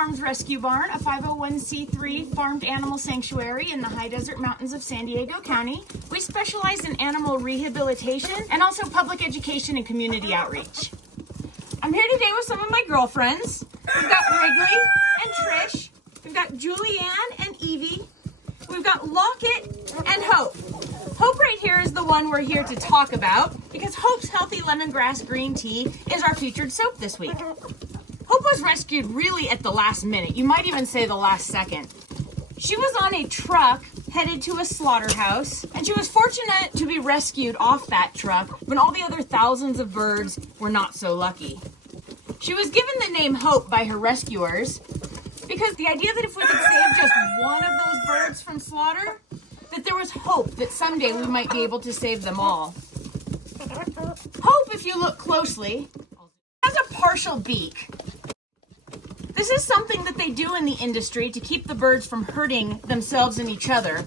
Farms Rescue Barn, a 501c3 farmed animal sanctuary in the high desert mountains of San Diego County. We specialize in animal rehabilitation and also public education and community outreach. I'm here today with some of my girlfriends. We've got Wrigley and Trish. We've got Julianne and Evie. We've got Locket and Hope. Hope right here is the one we're here to talk about because Hope's Healthy Lemongrass Green Tea is our featured soap this week. Hope was rescued really at the last minute. You might even say the last second. She was on a truck headed to a slaughterhouse, and she was fortunate to be rescued off that truck when all the other thousands of birds were not so lucky. She was given the name Hope by her rescuers because the idea that if we could save just one of those birds from slaughter, that there was hope that someday we might be able to save them all. Hope, if you look closely, has a partial beak. This is something that they do in the industry to keep the birds from hurting themselves and each other.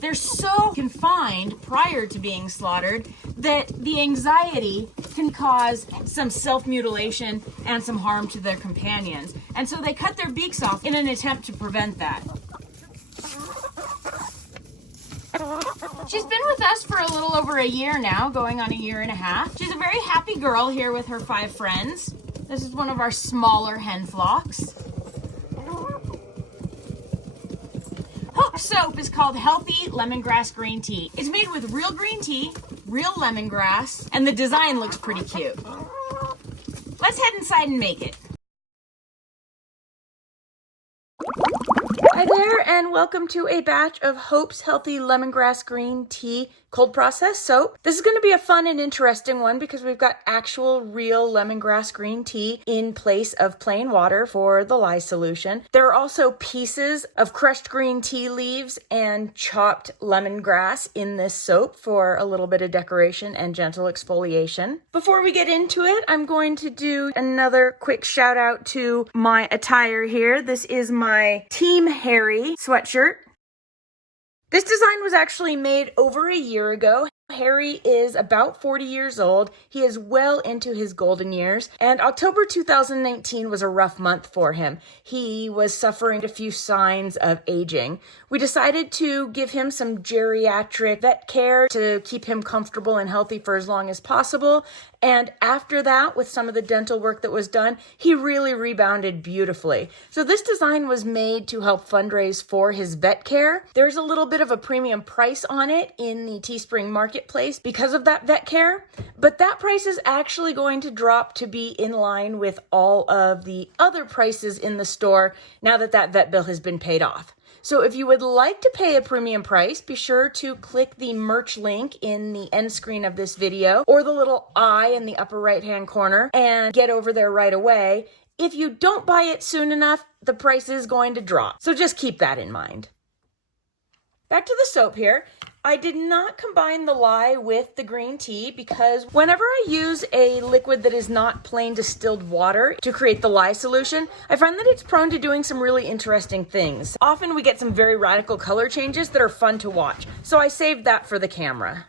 They're so confined prior to being slaughtered that the anxiety can cause some self-mutilation and some harm to their companions. And so they cut their beaks off in an attempt to prevent that. She's been with us for a little over a year now, going on a year and a half. She's a very happy girl here with her 5 friends. This is one of our smaller hen flocks. Hope's soap is called Healthy Lemongrass Green Tea. It's made with real green tea, real lemongrass, and the design looks pretty cute. Let's head inside and make it. Hi there, and welcome to a batch of Hope's Healthy Lemongrass Green Tea cold process soap. This is going to be a fun and interesting one because we've got actual real lemongrass green tea in place of plain water for the lye solution. There are also pieces of crushed green tea leaves and chopped lemongrass in this soap for a little bit of decoration and gentle exfoliation. Before we get into it, I'm going to do another quick shout out to my attire here. This is my Team Harry sweatshirt. This design was actually made over a year ago. Harry is about 40 years old. He is well into his golden years, and October 2019 was a rough month for him. He was suffering a few signs of aging. We decided to give him some geriatric vet care to keep him comfortable and healthy for as long as possible. And after that, with some of the dental work that was done, he really rebounded beautifully. So this design was made to help fundraise for his vet care. There's a little bit of a premium price on it in the Teespring marketplace because of that vet care, but that price is actually going to drop to be in line with all of the other prices in the store now that that vet bill has been paid off. So if you would like to pay a premium price, be sure to click the merch link in the end screen of this video or the little eye in the upper right-hand corner and get over there right away. If you don't buy it soon enough, the price is going to drop. So just keep that in mind. Back to the soap here. I did not combine the lye with the green tea because whenever I use a liquid that is not plain distilled water to create the lye solution, I find that it's prone to doing some really interesting things. Often we get some very radical color changes that are fun to watch, so I saved that for the camera.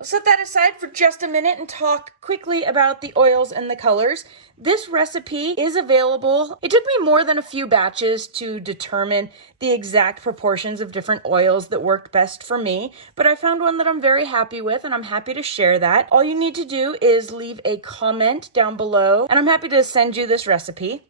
I'll set that aside for just a minute and talk quickly about the oils and the colors. This recipe is available. It took me more than a few batches to determine the exact proportions of different oils that worked best for me, but I found one that I'm very happy with and I'm happy to share that. All you need to do is leave a comment down below and I'm happy to send you this recipe.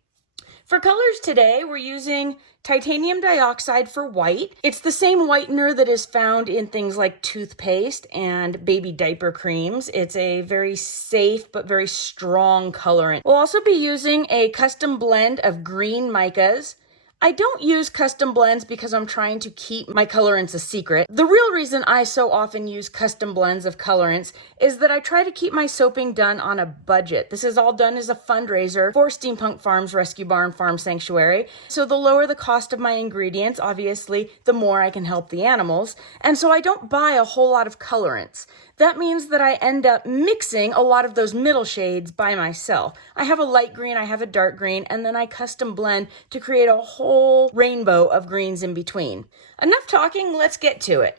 For colors today, we're using titanium dioxide for white. It's the same whitener that is found in things like toothpaste and baby diaper creams. It's a very safe but very strong colorant. We'll also be using a custom blend of green micas. I don't use custom blends because I'm trying to keep my colorants a secret. The real reason I so often use custom blends of colorants is that I try to keep my soaping done on a budget. This is all done as a fundraiser for Steampunk Farms Rescue Barn Farm Sanctuary. So the lower the cost of my ingredients, obviously, the more I can help the animals. And so I don't buy a whole lot of colorants. That means that I end up mixing a lot of those middle shades by myself. I have a light green, I have a dark green, and then I custom blend to create a whole rainbow of greens in between. Enough talking, let's get to it.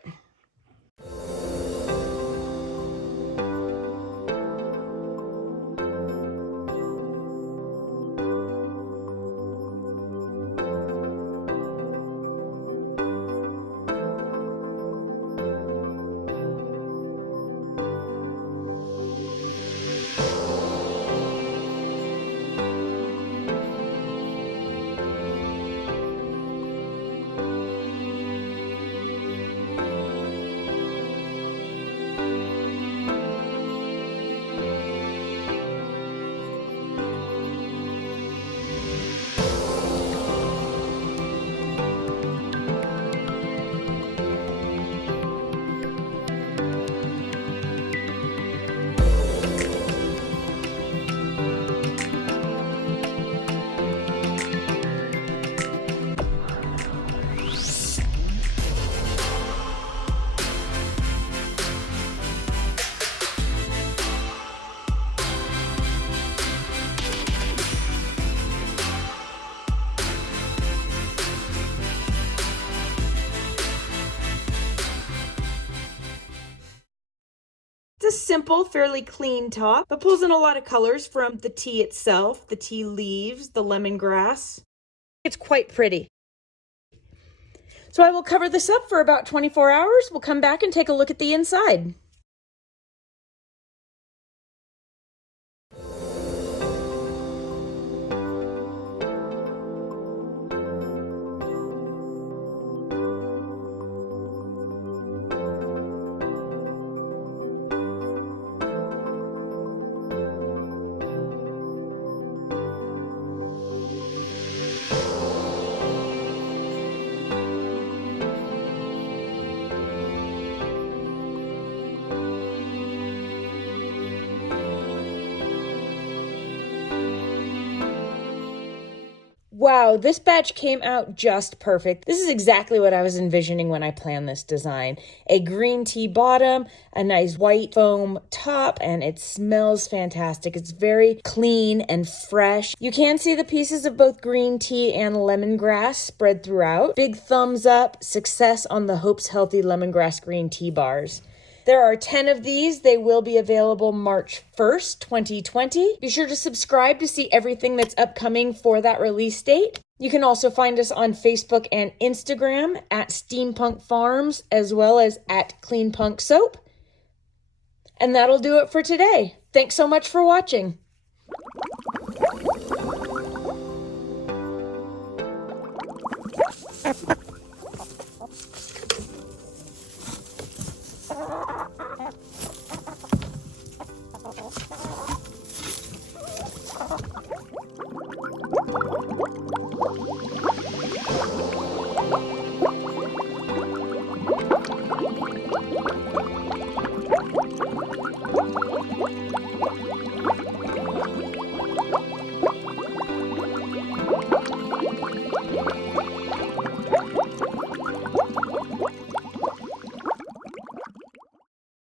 It's a simple, fairly clean top, but pulls in a lot of colors from the tea itself, the tea leaves, the lemongrass. It's quite pretty. So I will cover this up for about 24 hours. We'll come back and take a look at the inside. Wow, this batch came out just perfect. This is exactly what I was envisioning when I planned this design. A green tea bottom, a nice white foam top, and it smells fantastic. It's very clean and fresh. You can see the pieces of both green tea and lemongrass spread throughout. Big thumbs up, success on the Hope's Healthy Lemongrass Green Tea Bars. There are 10 of these. They will be available March 1st, 2020. Be sure to subscribe to see everything that's upcoming for that release date. You can also find us on Facebook and Instagram at Steampunk Farms, as well as at Cleanpunk Soap. And that'll do it for today. Thanks so much for watching.